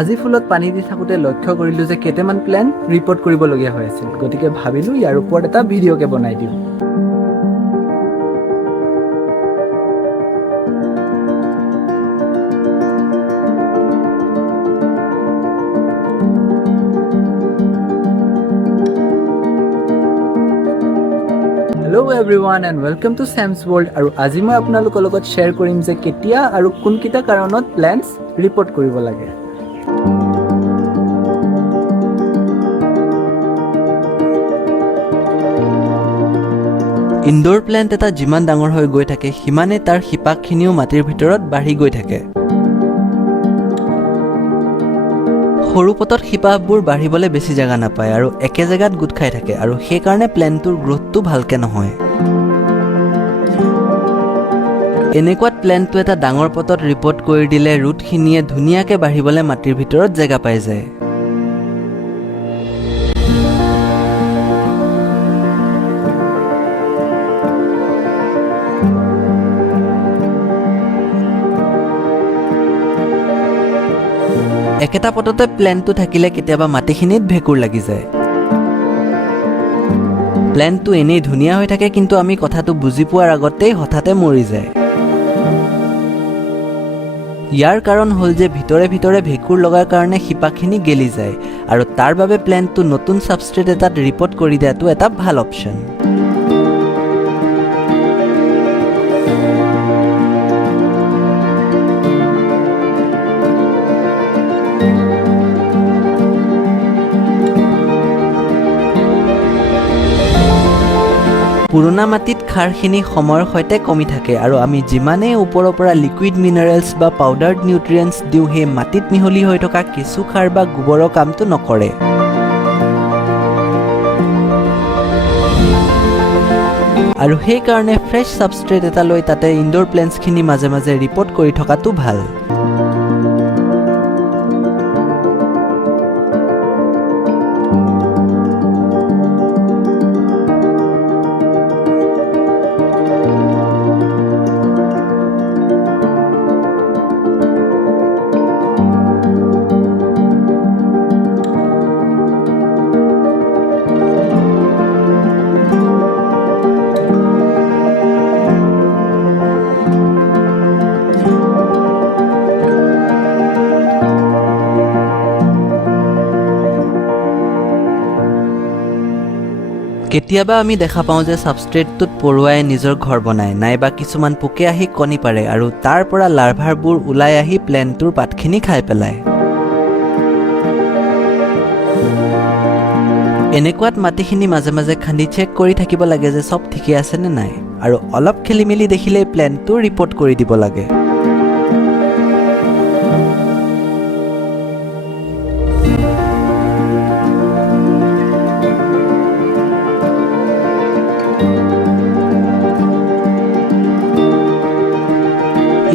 আজি ফুলত পানী দি থাকোঁতে লক্ষ্য কৰিলোঁ যে কেইটামান প্লেণ্ট ৰিপৰ্ট কৰিবলগীয়া হৈ আছিল। গতিকে ভাবিলোঁ ইয়াৰ ওপৰত এটা ভিডিঅ'কে বনাই দিওঁ। Hello' everyone and welcome to Chems World. আৰু আজি মই আপোনালোকৰ লগত শ্বেয়াৰ কৰিম যে কেতিয়া আৰু কোনকেইটা কাৰণত প্লেণ্টছ ৰিপৰ্ট কৰিব লাগে। ইনডোৰ প্লেণ্ট এটা যিমান ডাঙৰ হৈ গৈ থাকে সিমানে তাৰ শিপাখিনিও মাটিৰ ভিতৰত বাঢ়ি গৈ থাকে। সৰু পটত শিপাবোৰ বাঢ়িবলৈ বেছি জেগা নাপায় আৰু একে জেগাত গোট খাই থাকে, আৰু সেইকাৰণে প্লেণ্টটোৰ গ্ৰোথটো ভালকৈ নহয়। এনেকুৱাত প্লেণ্টটো এটা ডাঙৰ পটত ৰিপৰ্ট কৰি দিলে ৰুটখিনিয়ে ধুনীয়াকৈ বাঢ়িবলৈ মাটিৰ ভিতৰত জেগা পাই যায়। একেটা পটতে প্লেণ্টটো থাকিলে কেতিয়াবা মাটিখিনিত ভেঁকুৰ লাগি যায়। প্লেণ্টটো এনেই ধুনীয়া হৈ থাকে, কিন্তু আমি কথাটো বুজি পোৱাৰ আগতেই হঠাতে মৰি যায়। ইয়াৰ কাৰণ হ'ল যে ভিতৰে ভিতৰে ভেঁকুৰ লগাৰ কাৰণে শিপাখিনি গেলি যায়, আৰু তাৰ বাবে প্লেণ্টটো নতুন ছাবষ্ট্ৰেট এটাত ৰিপৰ্ট কৰি দিয়াটো এটা ভাল অপশ্যন। পুৰণা মাটিত খাৰখিনি সময়ৰ সৈতে কমি থাকে, আৰু আমি যিমানেই ওপৰৰ পৰা লিকুইড মিনাৰেলছ বা পাউডাৰ্ড নিউট্ৰিয়েণ্টছ দিওঁ সেই মাটিত মিহলি হৈ থকা কেঁচু খাৰ বা গোবৰৰ কামটো নকৰে। আৰু সেইকাৰণে ফ্ৰেছ ছাবষ্ট্ৰেট এটা লৈ তাতে ইনডোৰ প্লেণ্টছখিনি মাজে মাজে ৰিপৰ্ট কৰি থকাটো ভাল। কেতিয়াবা আমি দেখা পাওঁ যে ছাবষ্ট্ৰেটটোত পৰুৱাই নিজৰ ঘৰ বনায়, নাইবা কিছুমান পোকে আহি কণী পাৰে আৰু তাৰ পৰা লাৰ্ভাবোৰ ওলাই আহি প্লেণ্টটোৰ পাতখিনি খাই পেলায়। এনেকুৱাত মাটিখিনি মাজে মাজে খান্দি চেক কৰি থাকিব লাগে যে চব ঠিকে আছে নে নাই, আৰু অলপ খেলি মেলি দেখিলেই প্লেণ্টটো ৰিপৰ্ট কৰি দিব লাগে।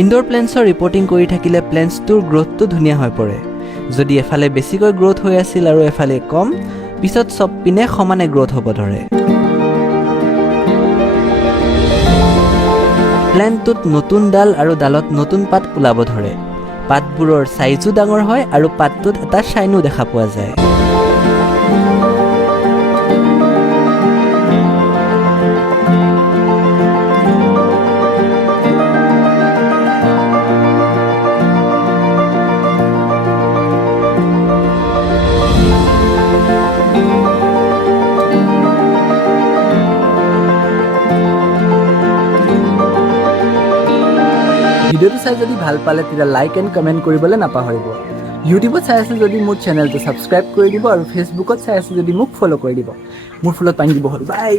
ইনডোৰ প্লেণ্টছৰ ৰিপৰ্টিং কৰি থাকিলে প্লেণ্টছটোৰ গ্ৰোথটো ধুনীয়া হৈ পৰে। যদি এফালে বেছিকৈ গ্ৰোথ হৈ আছিল আৰু এফালে কম, পিছত চব পিনে সমানে গ্ৰোথ হ'ব ধৰে। প্লেণ্টটোত নতুন ডাল আৰু ডালত নতুন পাত ওলাব ধৰে। পাতবোৰৰ চাইজো ডাঙৰ হয় আৰু পাতটোত এটা শ্বাইনো দেখা পোৱা যায়। ভিডিঅ'টো চাই যদি ভাল পালে তেতিয়া লাইক এণ্ড কমেণ্ট কৰিবলৈ নাপাহৰিব। ইউটিউবত চাই আছে যদি মোৰ চেনেলটো ছাবস্ক্ৰাইব কৰি দিব, আৰু ফেচবুকত চাই আছে যদি মোক ফ'ল' কৰি দিব। মোৰ ফুলত পানী দিব হ'ল। বাই।